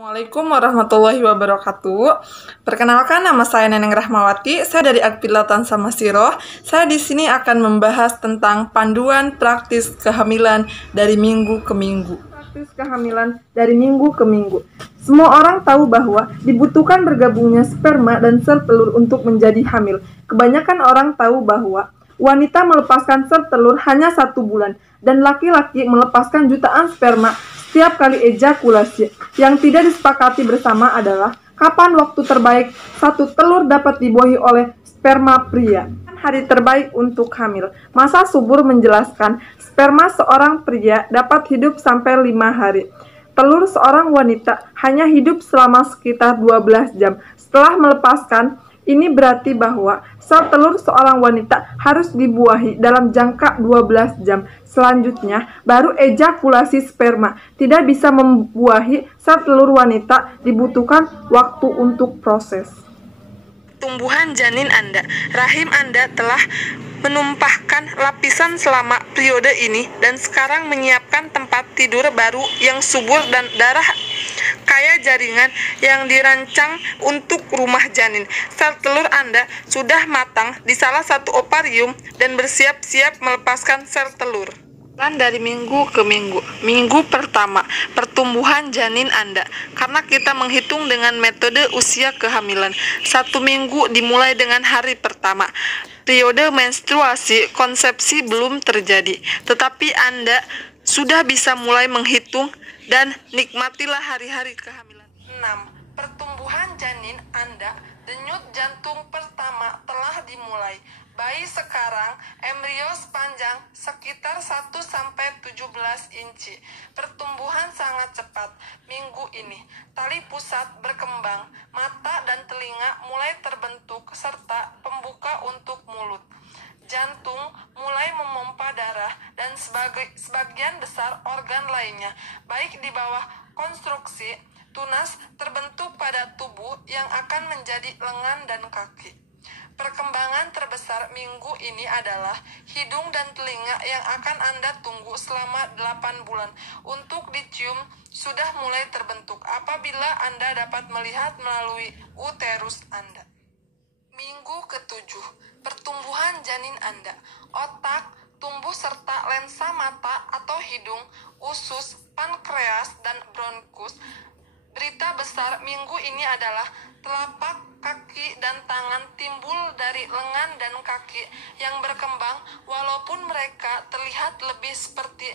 Assalamualaikum warahmatullahi wabarakatuh. Perkenalkan, nama saya Neneng Rahmawati. Saya dari Akpilatan Samasiroh. Saya di sini akan membahas tentang panduan praktis kehamilan dari minggu ke minggu. Praktis kehamilan dari minggu ke minggu. Semua orang tahu bahwa dibutuhkan bergabungnya sperma dan sel telur untuk menjadi hamil. Kebanyakan orang tahu bahwa wanita melepaskan sel telur hanya 1 bulan dan laki-laki melepaskan jutaan sperma setiap kali ejakulasi. Yang tidak disepakati bersama adalah kapan waktu terbaik satu telur dapat dibuahi oleh sperma pria. Hari terbaik untuk hamil. Masa subur menjelaskan sperma seorang pria dapat hidup sampai 5 hari. Telur seorang wanita hanya hidup selama sekitar 12 jam. Setelah melepaskan, ini berarti bahwa sel telur seorang wanita harus dibuahi dalam jangka 12 jam. Selanjutnya, baru ejakulasi sperma. Tidak bisa membuahi sel telur wanita, dibutuhkan waktu untuk proses. Tumbuhan janin Anda. Rahim Anda telah menumpahkan lapisan selama periode ini dan sekarang menyiapkan tempat tidur baru yang subur dan darah kaya jaringan yang dirancang untuk rumah janin. Sel telur Anda sudah matang di salah satu ovarium dan bersiap-siap melepaskan sel telur. Dari minggu ke minggu. Minggu pertama, pertumbuhan janin Anda. Karena kita menghitung dengan metode usia kehamilan. 1 minggu dimulai dengan hari pertama. Periode menstruasi konsepsi belum terjadi, tetapi Anda sudah bisa mulai menghitung dan nikmatilah hari-hari kehamilan. 6. Pertumbuhan janin Anda. Denyut jantung pertama telah dimulai. Bayi sekarang embrio sepanjang sekitar 1-17 inci. Pertumbuhan sangat cepat. Minggu ini, tali pusat berkembang, mata dan telinga mulai terbentuk serta pembuka untuk mulut. Jantung mulai memompa darah dan sebagian besar organ lainnya, baik di bawah konstruksi tunas terbentuk pada tubuh yang akan menjadi lengan dan kaki. Perkembangan terbesar minggu ini adalah hidung dan telinga yang akan Anda tunggu selama 8 bulan untuk dicium sudah mulai terbentuk apabila Anda dapat melihat melalui uterus Anda. Minggu ke-7, pertumbuhan janin Anda. Otak, tumbuh serta lensa mata atau hidung, usus, pankreas, dan bronkus. Berita besar minggu ini adalah telapak kaki dan tangan timbul dari lengan dan kaki yang berkembang walaupun mereka terlihat lebih seperti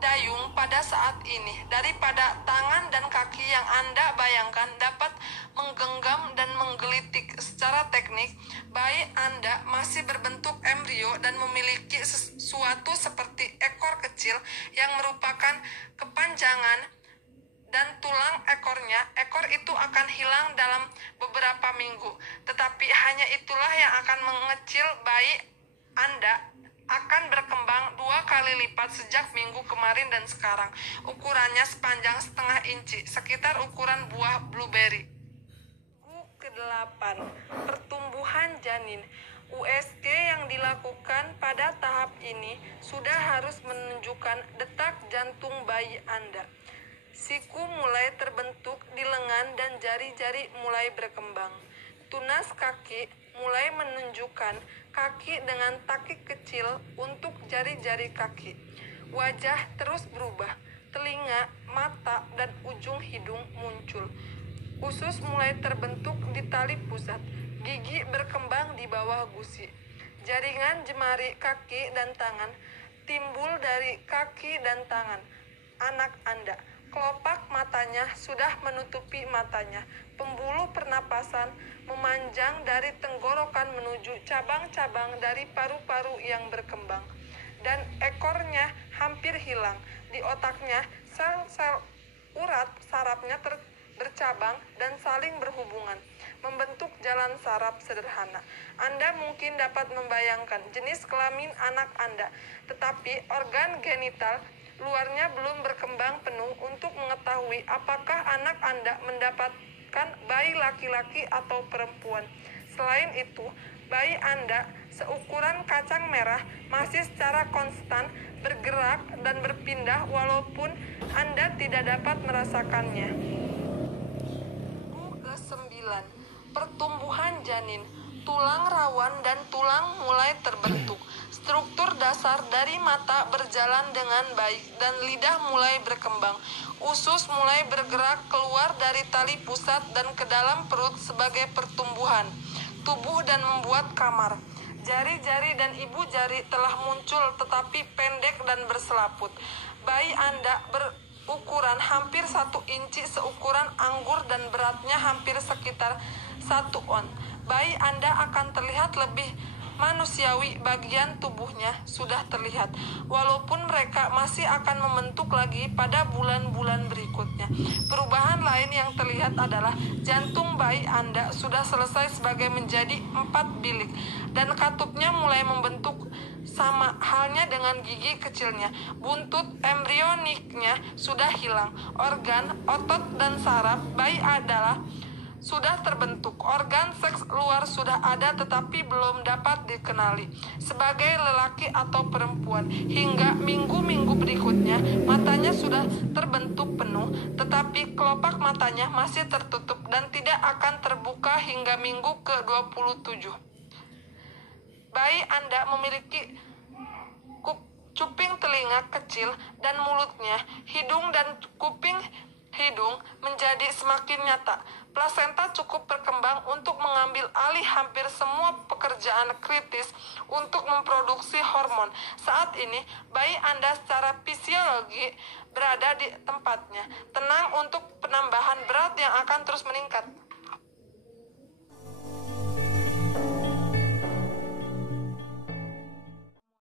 dayung pada saat ini daripada tangan dan kaki yang Anda bayangkan dapat menggenggam dan menggelitik. Secara teknik, bayi Anda masih berbentuk embrio dan memiliki sesuatu seperti ekor kecil yang merupakan kepanjangan dan tulang ekornya. Ekor itu akan hilang dalam beberapa minggu, tetapi hanya itulah yang akan mengecil. Bayi Anda akan berkembang 2 kali lipat sejak minggu kemarin dan sekarang. Ukurannya sepanjang setengah inci, sekitar ukuran buah blueberry. Minggu ke-8, pertumbuhan janin. USG yang dilakukan pada tahap ini sudah harus menunjukkan detak jantung bayi Anda. Siku mulai terbentuk di lengan dan jari-jari mulai berkembang. Tunas kaki mulai menunjukkan kaki dengan taki kecil untuk jari-jari kaki. Wajah terus berubah. Telinga, mata, dan ujung hidung muncul. Usus mulai terbentuk di tali pusat. Gigi berkembang di bawah gusi. Jaringan jemari kaki dan tangan timbul dari kaki dan tangan anak Anda. Kelopak matanya sudah menutupi matanya. Pembuluh pernapasan memanjang dari tenggorokan menuju cabang-cabang dari paru-paru yang berkembang. Dan ekornya hampir hilang. Di otaknya, sel-sel urat sarafnya bercabang dan saling berhubungan, membentuk jalan saraf sederhana. Anda mungkin dapat membayangkan jenis kelamin anak Anda, tetapi organ genital luarnya belum berkembang penuh untuk mengetahui apakah anak Anda mendapatkan bayi laki-laki atau perempuan. Selain itu, bayi Anda seukuran kacang merah masih secara konstan bergerak dan berpindah walaupun Anda tidak dapat merasakannya. Pertumbuhan janin, tulang rawan dan tulang mulai terbentuk. Struktur dasar dari mata berjalan dengan baik dan lidah mulai berkembang. Usus mulai bergerak keluar dari tali pusat dan ke dalam perut sebagai pertumbuhan tubuh dan membuat kamar. Jari-jari dan ibu jari telah muncul tetapi pendek dan berselaput. Bayi Anda berukuran hampir 1 inci seukuran anggur dan beratnya hampir sekitar 1 on. Bayi Anda akan terlihat lebih manusiawi, bagian tubuhnya sudah terlihat, walaupun mereka masih akan membentuk lagi pada bulan-bulan berikutnya. Perubahan lain yang terlihat adalah jantung bayi Anda sudah selesai sebagai menjadi 4 bilik, dan katupnya mulai membentuk sama halnya dengan gigi kecilnya. Buntut embrioniknya sudah hilang. Organ, otot, dan saraf bayi adalah sudah terbentuk. Organ seks luar sudah ada tetapi belum dapat dikenali sebagai lelaki atau perempuan. Hingga minggu-minggu berikutnya, matanya sudah terbentuk penuh, tetapi kelopak matanya masih tertutup dan tidak akan terbuka hingga minggu ke-27. Bayi Anda memiliki cuping telinga kecil dan mulutnya, hidung dan kuping hidung menjadi semakin nyata. Plasenta cukup berkembang untuk mengambil alih hampir semua pekerjaan kritis untuk memproduksi hormon. Saat ini, bayi Anda secara fisiologi berada di tempatnya, tenang untuk penambahan berat yang akan terus meningkat.